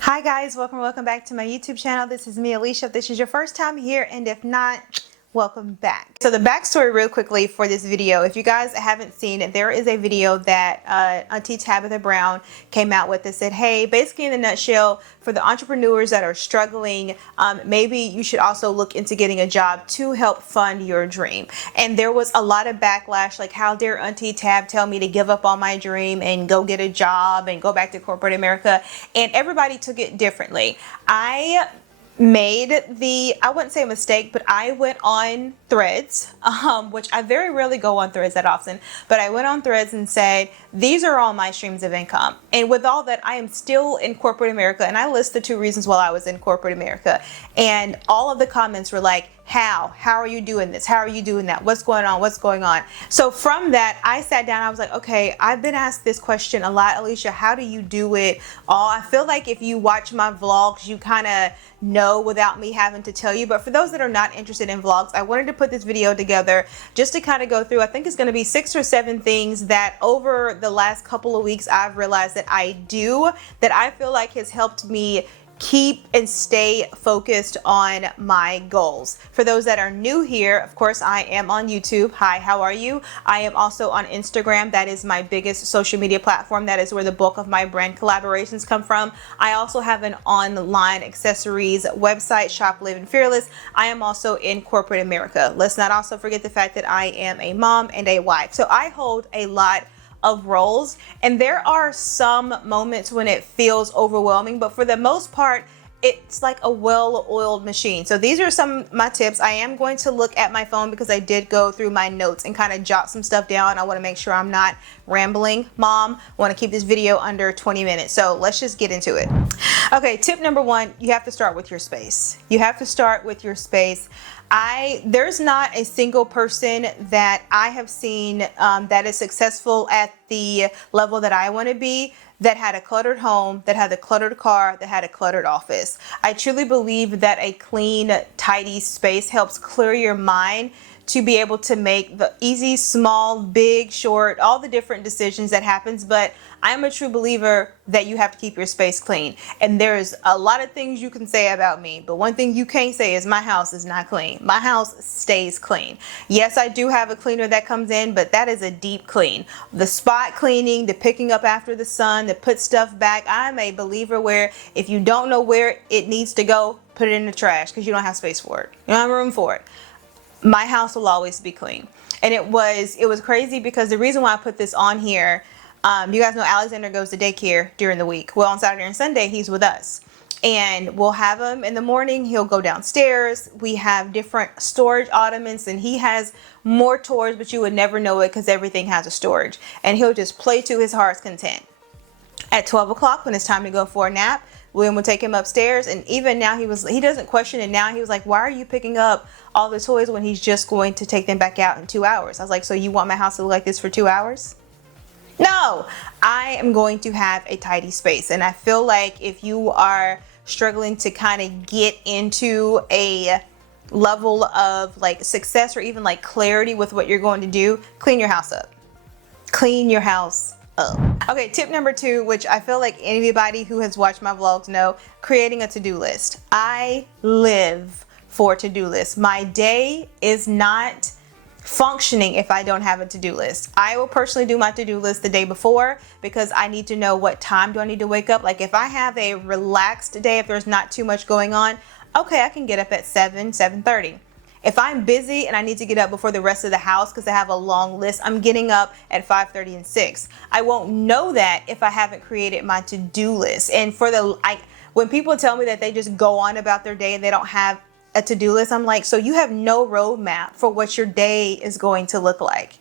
Hi guys, welcome back to my YouTube channel. This is me, Alicia. If this is your first time here, and if not, welcome back. So the backstory real quickly for this video, if you guys haven't seen it, there is a video that Auntie Tabitha Brown came out with that said, hey, basically in a nutshell, for the entrepreneurs that are struggling, maybe you should also look into getting a job to help fund your dream. And there was a lot of backlash, like, how dare Auntie Tab tell me to give up on my dream and go get a job and go back to corporate America? And everybody took it differently. I made I wouldn't say a mistake, but I went on Threads, which I very rarely go on Threads that often, but I went on Threads and said, these are all my streams of income. And with all that, I am still in corporate America, and I list the 2 reasons why I was in corporate America. And all of the comments were like, how are you doing this? How are you doing that? What's going on? What's going on? So from that, I sat down, I was like, okay, I've been asked this question a lot, Alicia, how do you do it all? I feel like if you watch my vlogs, you kind of know without me having to tell you. But for those that are not interested in vlogs, I wanted to put this video together just to kind of go through, I think it's going to be 6 or 7 things that over the last couple of weeks I've realized that I do, that I feel like has helped me keep and stay focused on my goals. For those that are new here, of course, I am on YouTube. Hi, how are you? I am also on Instagram. That is my biggest social media platform. That is where the bulk of my brand collaborations come from. I also have an online accessories website, Shop Live and Fearless. I am also in corporate America. Let's not also forget the fact that I am a mom and a wife. So I hold a lot of roles, and there are some moments when it feels overwhelming, but for the most part, it's like a well-oiled machine. So these are some of my tips. I am going to look at my phone because I did go through my notes and kind of jot some stuff down. I want to make sure I'm not rambling. Mom, I want to keep this video under 20 minutes. So let's just get into it. Okay, tip number 1, you have to start with your space. You have to start with your space. There's not a single person that I have seen that is successful at the level that I want to be that had a cluttered home, that had a cluttered car, that had a cluttered office. I truly believe that a clean, tidy space helps clear your mind to be able to make the easy, small, big, short, all the different decisions that happens. But I'm a true believer that you have to keep your space clean. And there's a lot of things you can say about me, but one thing you can't say is my house is not clean. My house stays clean. Yes, I do have a cleaner that comes in, but that is a deep clean. The spot cleaning, the picking up after the sun, the put stuff back. I'm a believer where if you don't know where it needs to go, put it in the trash because you don't have space for it. You don't have room for it. My house will always be clean. And it was crazy because the reason why I put this on here, you guys know Alexander goes to daycare during the week. Well, on Saturday and Sunday, he's with us. And we'll have him in the morning. He'll go downstairs. We have different storage ottomans, and he has more toys, but you would never know it because everything has a storage. And he'll just play to his heart's content. At 12 o'clock, when it's time to go for a nap, William would take him upstairs, and even now he doesn't question it now. He was like, why are you picking up all the toys when he's just going to take them back out in 2 hours? I was like, so you want my house to look like this for 2 hours? No, I am going to have a tidy space. And I feel like if you are struggling to kind of get into a level of like success or even like clarity with what you're going to do, clean your house up. Clean your house up. Okay, tip number 2, which I feel like anybody who has watched my vlogs know, creating a to-do list. I live for to-do lists. My day is not functioning if I don't have a to-do list. I will personally do my to-do list the day before because I need to know what time do I need to wake up. Like if I have a relaxed day, if there's not too much going on, okay, I can get up at 7:30. If I'm busy and I need to get up before the rest of the house because I have a long list, I'm getting up at 5:30 and 6. I won't know that if I haven't created my to-do list. And when people tell me that they just go on about their day and they don't have a to-do list, I'm like, so you have no roadmap for what your day is going to look like.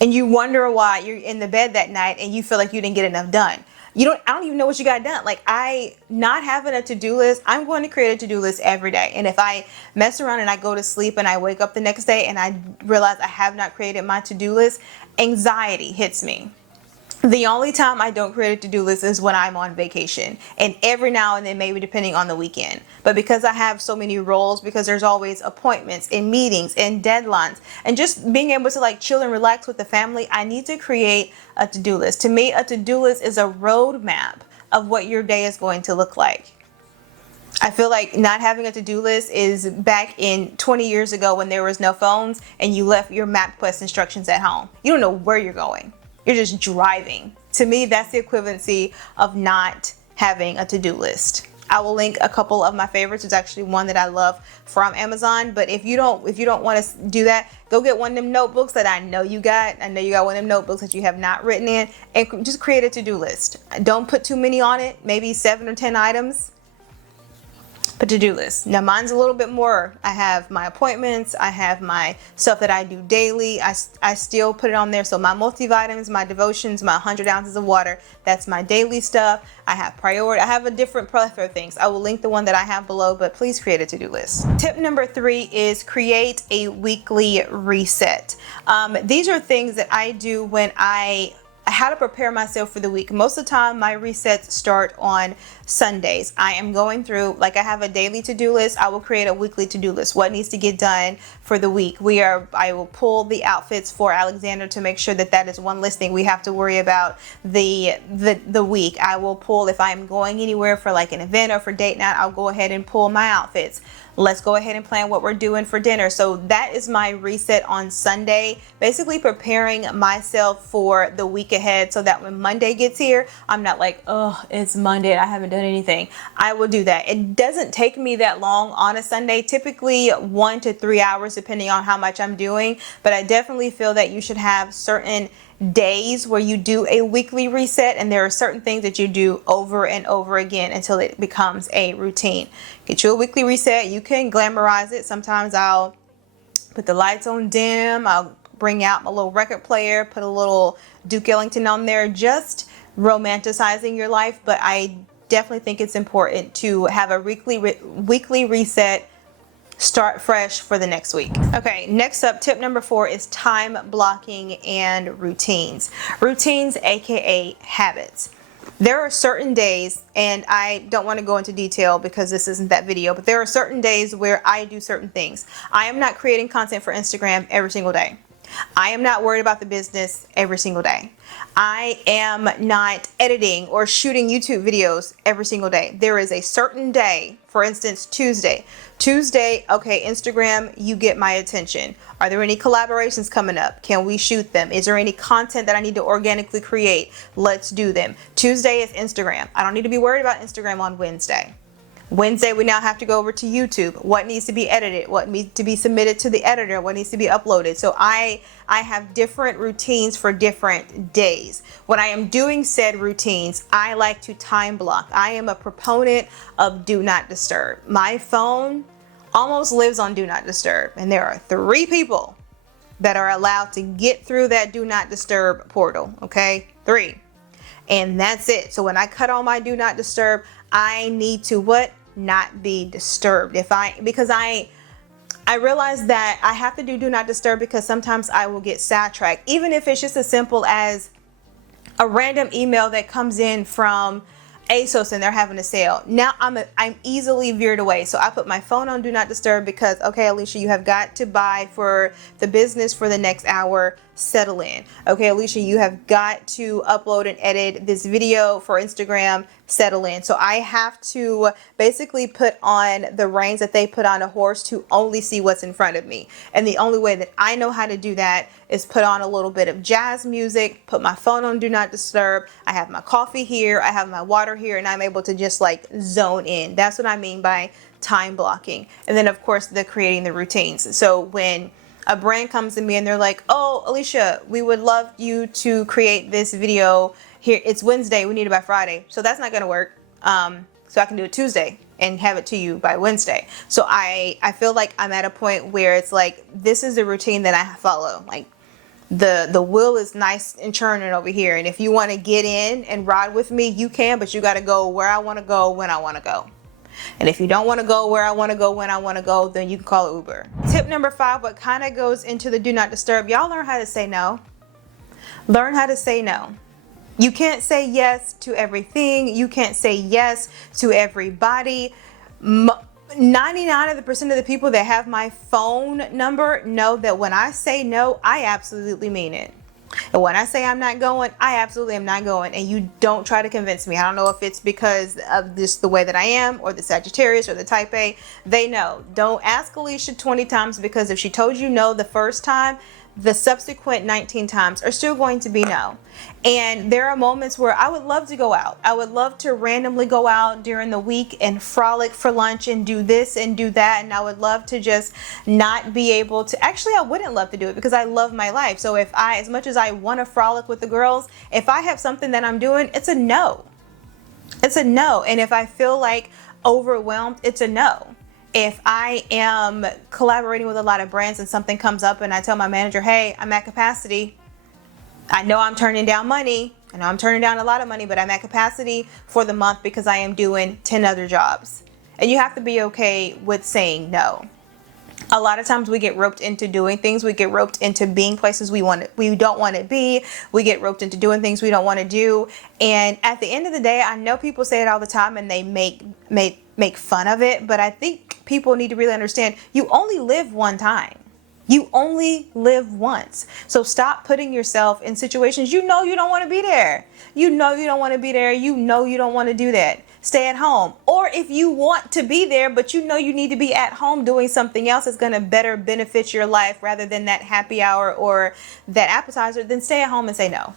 And you wonder why you're in the bed that night and you feel like you didn't get enough done. I don't even know what you got done. Like not having a to-do list, I'm going to create a to-do list every day. And if I mess around and I go to sleep and I wake up the next day and I realize I have not created my to-do list, anxiety hits me. The only time I don't create a to-do list is when I'm on vacation, and every now and then, maybe depending on the weekend. But because I have so many roles, because there's always appointments and meetings and deadlines, and just being able to like chill and relax with the family, I need to create a to-do list. To me, a to-do list is a roadmap of what your day is going to look like. I feel like not having a to-do list is back in 20 years ago when there was no phones and you left your MapQuest instructions at home. You don't know where you're going. You're just driving. To me, that's the equivalency of not having a to-do list. I will link a couple of my favorites. There's actually one that I love from Amazon. But if you don't want to do that, go get one of them notebooks that I know you got. I know you got one of them notebooks that you have not written in, and just create a to-do list. Don't put too many on it, maybe 7 or 10 items. But to-do list. Now mine's a little bit more. I have my appointments, I have my stuff that I do daily. I still put it on there. So my multivitamins, my devotions, my 100 ounces of water, that's my daily stuff. I have priority. I have a different plethora of things. I will link the one that I have below, but please create a to-do list. Tip number 3 is create a weekly reset. These are things that I do when how to prepare myself for the week. Most of the time my resets start on Sundays. I am going through, like I have a daily to-do list, I will create a weekly to-do list. What needs to get done for the week? I will pull the outfits for Alexander to make sure that is one listing. We have to worry about the week. I will pull, if I'm going anywhere for like an event or for date night, I'll go ahead and pull my outfits. Let's go ahead and plan what we're doing for dinner. So that is my reset on Sunday, basically preparing myself for the week ahead so that when Monday gets here, I'm not like, oh, it's Monday and I haven't done anything. I will do that. It doesn't take me that long on a Sunday, typically 1 to 3 hours depending on how much I'm doing, but I definitely feel that you should have certain days where you do a weekly reset, and there are certain things that you do over and over again until it becomes a routine. Get you a weekly reset. You can glamorize it. Sometimes I'll put the lights on dim. I'll bring out my little record player, put a little Duke Ellington on there, just romanticizing your life. But I definitely think it's important to have a weekly reset. Start fresh for the next week. Okay, next up, tip number 4 is time blocking and routines. Routines, aka habits. There are certain days, and I don't want to go into detail because this isn't that video, but there are certain days where I do certain things. I am not creating content for Instagram every single day. I am not worried about the business every single day. I am not editing or shooting YouTube videos every single day. There is a certain day, for instance, Tuesday, okay, Instagram, you get my attention. Are there any collaborations coming up? Can we shoot them? Is there any content that I need to organically create? Let's do them. Tuesday is Instagram. I don't need to be worried about Instagram on Wednesday. Wednesday, we now have to go over to YouTube. What needs to be edited? What needs to be submitted to the editor? What needs to be uploaded? So I have different routines for different days. When I am doing said routines, I like to time block. I am a proponent of do not disturb. My phone almost lives on do not disturb, and there are 3 people that are allowed to get through that do not disturb portal, okay? 3. And that's it. So when I cut on my do not disturb, I need to what? Not be disturbed. Because I realize that I have to do not disturb because sometimes I will get sidetracked, even if it's just as simple as a random email that comes in from ASOS and they're having a sale. Now I'm easily veered away. So I put my phone on do not disturb because, okay, Alicia, you have got to buy for the business for the next hour. Settle in. Okay, Alicia, you have got to upload and edit this video for Instagram. Settle in. So I have to basically put on the reins that they put on a horse to only see what's in front of me. And the only way that I know how to do that is put on a little bit of jazz music, put my phone on do not disturb. I have my coffee here, I have my water here, and I'm able to just like zone in. That's what I mean by time blocking. And then of course the creating the routines. So when a brand comes to me and they're like, oh, Alicia, we would love you to create this video here. It's Wednesday. We need it by Friday. So that's not going to work. So I can do it Tuesday and have it to you by Wednesday. So I feel like I'm at a point where it's like, this is the routine that I follow. Like the wheel is nice and churning over here. And if you want to get in and ride with me, you can, but you got to go where I want to go, when I want to go. And if you don't want to go where I want to go, when I want to go, then you can call Uber. Tip number 5, what kind of goes into the do not disturb. Y'all learn how to say no. Learn how to say no. You can't say yes to everything. You can't say yes to everybody. 99% of the people that have my phone number know that when I say no, I absolutely mean it. And when I say I'm not going, I absolutely am not going. And you don't try to convince me. I don't know if it's because of this, the way that I am, or the Sagittarius, or the type A. They know. Don't ask Alicia 20 times, because if she told you no the first time, the subsequent 19 times are still going to be no. And there are moments where I would love to go out. I would love to randomly go out during the week and frolic for lunch and do this and do that. And I would love to just not be able to. Actually, I wouldn't love to do it because I love my life. So if as much as I want to frolic with the girls, if I have something that I'm doing, it's a no. It's a no. And if I feel like overwhelmed, it's a no. If I am collaborating with a lot of brands and something comes up and I tell my manager, hey, I'm at capacity. I know I'm turning down money. I know I'm turning down a lot of money, but I'm at capacity for the month because I am doing 10 other jobs. And you have to be okay with saying no. A lot of times we get roped into doing things. We get roped into being places we don't want to be. We get roped into doing things we don't want to do. And at the end of the day, I know people say it all the time and they make fun of it, but I think people need to really understand you only live one time. You only live once. So stop putting yourself in situations you know you don't want to be there. You know you don't want to be there. You know you don't want to do that. Stay at home. Or if you want to be there, but you know you need to be at home doing something else that's going to better benefit your life rather than that happy hour or that appetizer, then stay at home and say no.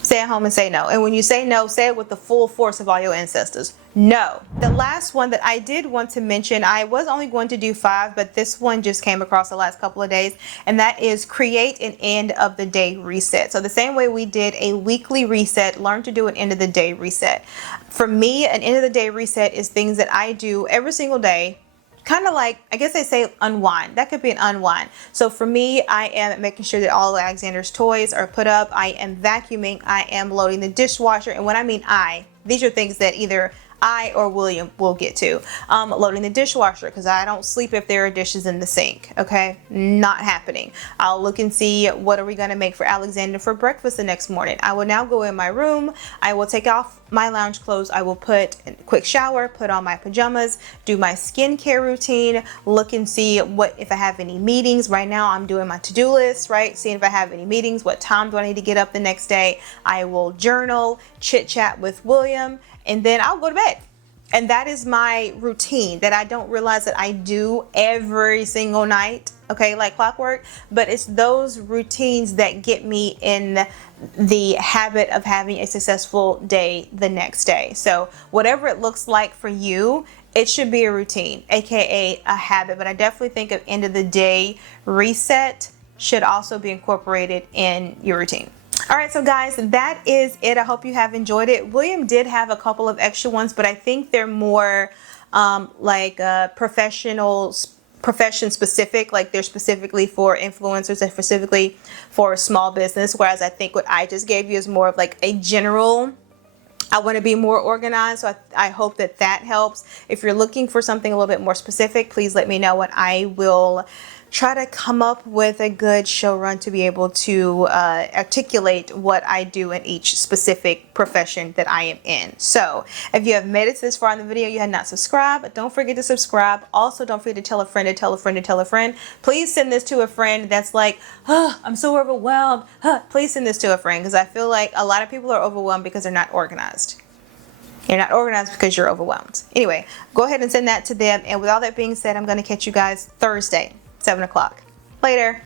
Stay at home and say no. And when you say no, say it with the full force of all your ancestors. No. The last one that I did want to mention, I was only going to do 5, but this one just came across the last couple of days, and that is create an end of the day reset. So the same way we did a weekly reset, learn to do an end of the day reset. For me, an end of the day reset is things that I do every single day. Kind of like, I guess they say unwind. That could be an unwind. So for me, I am making sure that all of Alexander's toys are put up. I am vacuuming. I am loading the dishwasher. And when I mean these are things that either I or William will get to. Loading the dishwasher, because I don't sleep if there are dishes in the sink. Okay, not happening. I'll look and see what are we going to make for Alexander for breakfast the next morning. I will now go in my room. I will take off my lounge clothes. I will put a quick shower, put on my pajamas, do my skincare routine, look and see if I have any meetings. Right now I'm doing my to-do list, right? Seeing if I have any meetings, what time do I need to get up the next day. I will journal, chit chat with William, and then I'll go to bed. And that is my routine that I don't realize that I do every single night, okay, like clockwork. But it's those routines that get me in the habit of having a successful day the next day. So whatever it looks like for you, it should be a routine, aka a habit. But I definitely think of end of the day reset should also be incorporated in your routine. All right, so guys, that is it. I hope you have enjoyed it. William did have a couple of extra ones, but I think they're more profession specific, like they're specifically for influencers and specifically for a small business. Whereas I think what I just gave you is more of like a general, I want to be more organized. So I hope that that helps. If you're looking for something a little bit more specific, please let me know and I will try to come up with a good show run to be able to articulate what I do in each specific profession that I am in. So if you have made it to this far in the video, you have not subscribed, don't forget to subscribe. Also, don't forget to tell a friend to tell a friend to tell a friend. Please send this to a friend that's like, oh, I'm so overwhelmed. Please send this to a friend, because I feel like a lot of people are overwhelmed because they're not organized. You're not organized because you're overwhelmed. Anyway, go ahead and send that to them. And with all that being said, I'm going to catch you guys Thursday, 7 o'clock. Later.